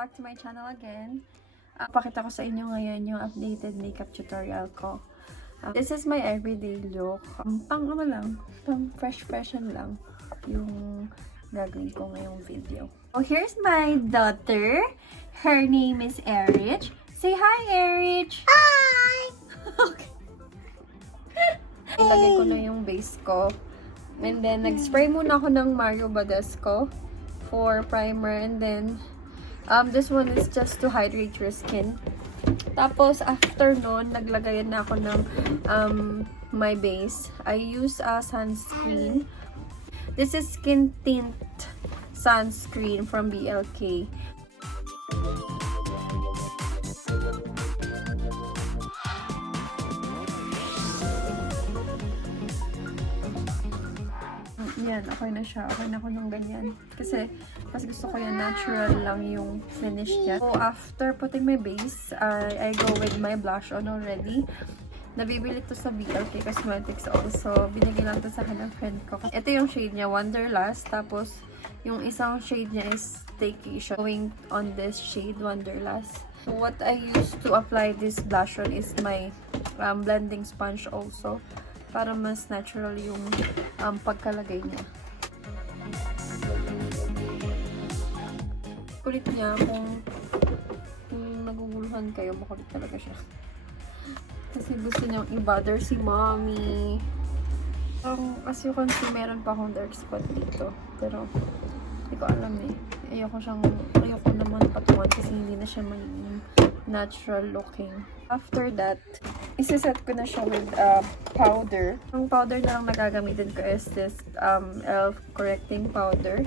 back to my channel again. Pakita ko sa inyo ngayon yung updated makeup tutorial ko. This is my everyday look. Pang fresh-freshen lang yung gagawin ko ngayong video. Oh, here's my daughter. Her name is Erich. Say hi, Erich! Hi! Okay. Ilagay ko na yung base ko. And then, nag-spray muna ako ng Mario Badescu for primer. And then, this one is just to hydrate your skin. Tapos, after nun, naglagay na ako ng my base. I use a sunscreen. This is Skin Tint Sunscreen from BLK. Yan, okay na siya. Okay na ako nung ganyan. Kasi, mas gusto ko yan natural lang yung finish niya. So, after putting my base, I go with my blush on already. Nabibili to sa BLK Cosmetics also. Binigay lang to sa akin ng friend ko. Ito yung shade niya, Wanderlust. Tapos, yung isang shade niya is Staycation. Going on this shade, Wanderlust. So, what I use to apply this blush on is my blending sponge also. Para mas natural yung pagkalagay niya. Kulit niya, kung naguguluhan kayo, makulit talaga siya. Kasi gusto niyang i-bother si mommy. As you can see, meron pa akong dark spot dito. Pero, hindi ko alam eh. Ayoko naman patungan kasi hindi na siya magiging natural looking. After that, isiset ko na siya with powder. Ang powder na lang nagagamitin ko is this e.l.f. correcting powder.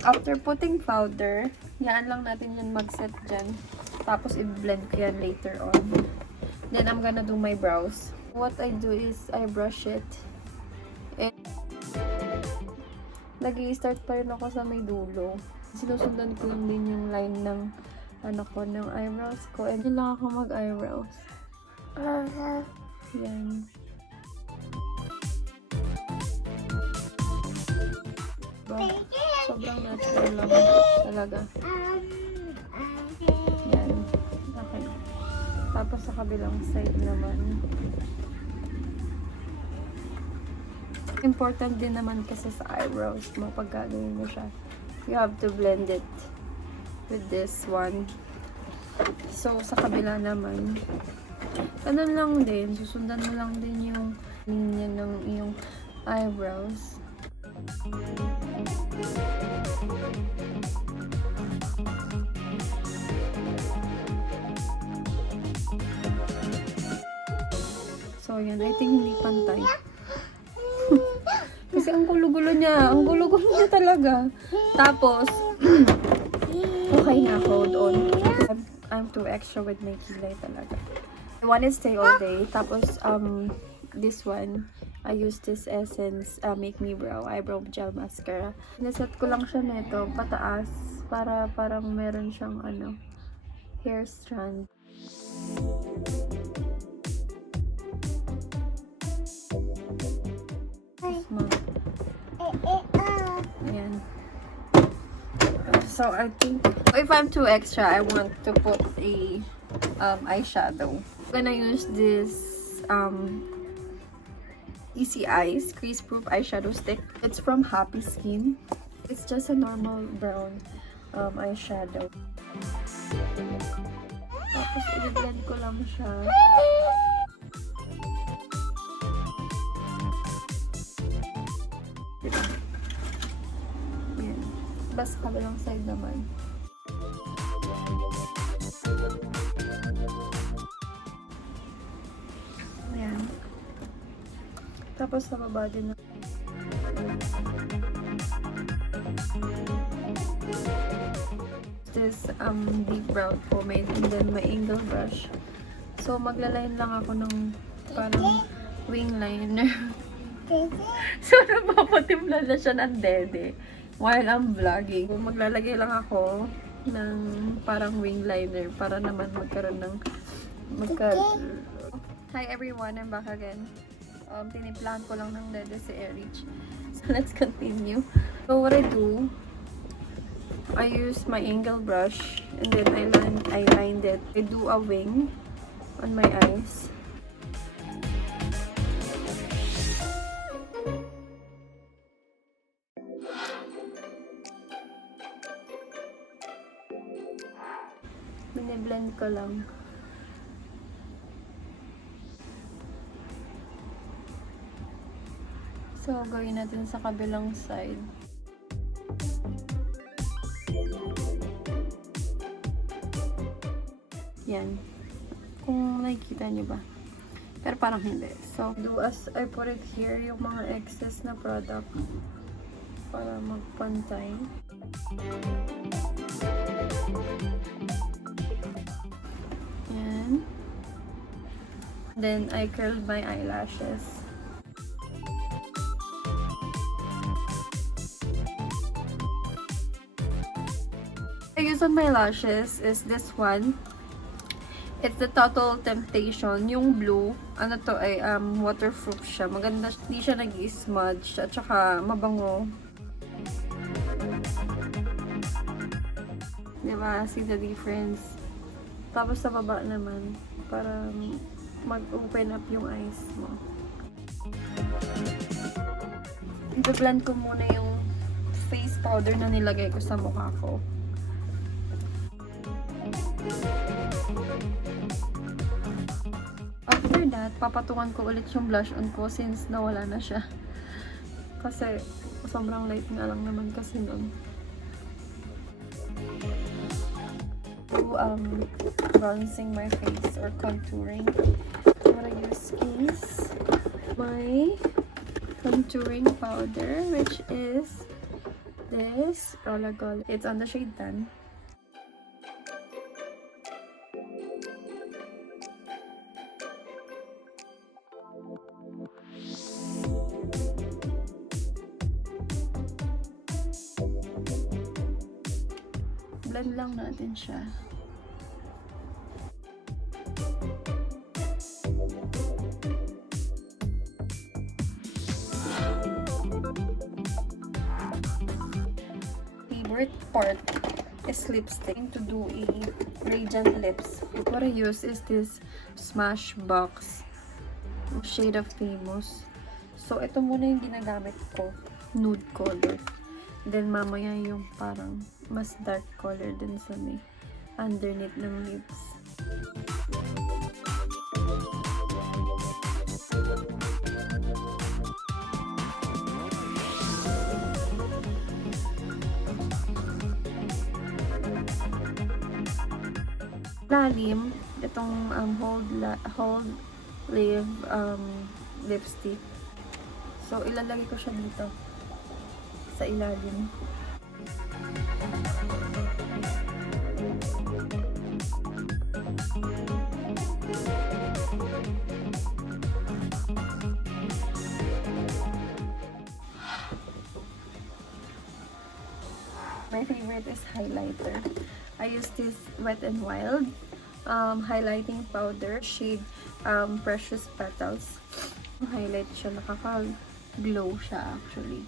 After putting powder, yaan lang natin yan mag-set dyan. Tapos i-blend ko yan later on. Then I'm gonna do my brows. What I do is I brush it. And nag-i-start pa rin ako sa may dulo. Sinusundan ko din yung line ng ng eyebrows ko. And yun lang ako mag-eyebrows. Yan. Sobrang natural lang talaga. Yan. Okay. Tapos sa kabilang side naman. Important din naman kasi sa eyebrows mo pag gagawin mo siya. You have to blend it with this one. So, sa kabila naman, ganun lang din. Susundan mo lang din yung linya ng iyong eyebrows. So, yan. I think hindi pantay. Kasi ang gulo-gulo niya. Ang gulo-gulo niya talaga. Tapos, okay na ako doon. I'm too extra with my kilay talaga. I want it stay all day. Tapos, this one, I use this Essence Make Me Eyebrow Gel Mascara. Naset ko lang siya nito, pataas. Para parang meron siyang hair strand. Ayan. So, I think if I'm too extra, I want to put a eyeshadow. I'm gonna use this Easy Eyes Crease Proof Eyeshadow Stick. It's from Happy Skin. It's just a normal brown eyeshadow. Tapos, i-blend ko lang siya. Ayan. Basta kabilang side naman. Ayan. Tapos sa baba din. This deep brown pomade and then my angle brush. So magla-line lang ako ng parang wing liner. So napapatimla na siya ng dede while I'm vlogging. So, maglalagay lang ako ng parang wing liner para naman magkaroon ng Hi everyone, I'm back again. Tinimplahan ko lang ng dede si Erich. Let's continue. So what I do, I use my angle brush and then I lined it. I do a wing on my eyes. Bine-blend ko lang. So, gawin natin sa kabilang side. Yan. Kung nakikita nyo ba. Pero parang hindi. So, do as I put it here, yung mga excess na product para magpantay. Yan. Then, I curled my eyelashes. I use on my lashes is this one. It's the Total Temptation. Yung blue, ano to ay waterproof siya. Maganda, hindi siya nag-smudge at saka mabango. Diba? See the difference? Tapos sa baba naman, para mag-open up yung eyes mo. I-blend ko muna yung face powder na nilagay ko sa mukha ko. After that, papatungan ko ulit yung blush on ko since nawala na siya. Kasi sobrang light nga lang naman kasi nun. Bronzing my face or contouring. I'm gonna use my contouring powder, which is this Rolla Gold. It's on the shade Tan. Blend lang natin siya. Favorite part is lipstick. To do a radiant lips. What I use is this Smashbox shade of Famous. So ito muna yung ginagamit ko, nude color. Then mamaya yung parang mas dark color din sa may underneath ng lips. Lalim, itong hold live lipstick. So ilalagay ko siya dito sa ilalim. My favorite is highlighter. I use this Wet n Wild highlighting powder, shade Precious Petals. Highlight siya, nakaka-glow siya actually.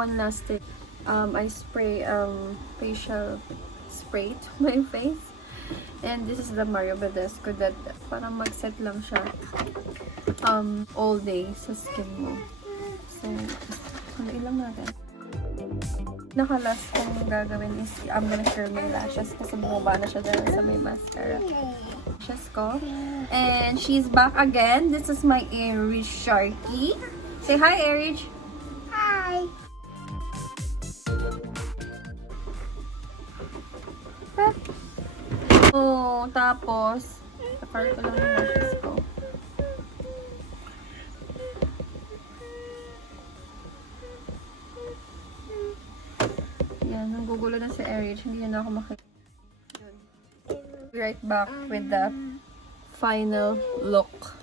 One last tip. I spray facial spray to my face. And this is the Mario Badescu that parang mag-set lang siya all day sa skin mo. So, hulain lang natin. Naka-last kong gagawin is I'm gonna curl my lashes kasi bumaba na siya dahil sa may mascara. Lashes ko. And she's back again. This is my Aries Sharky. Say hi, Aries. Hi. Oh, tapos kapal ko lang yung lashes ko. Yan, nanggugulo na si Aries. Hindi na ako makikita. Be right back with the final look.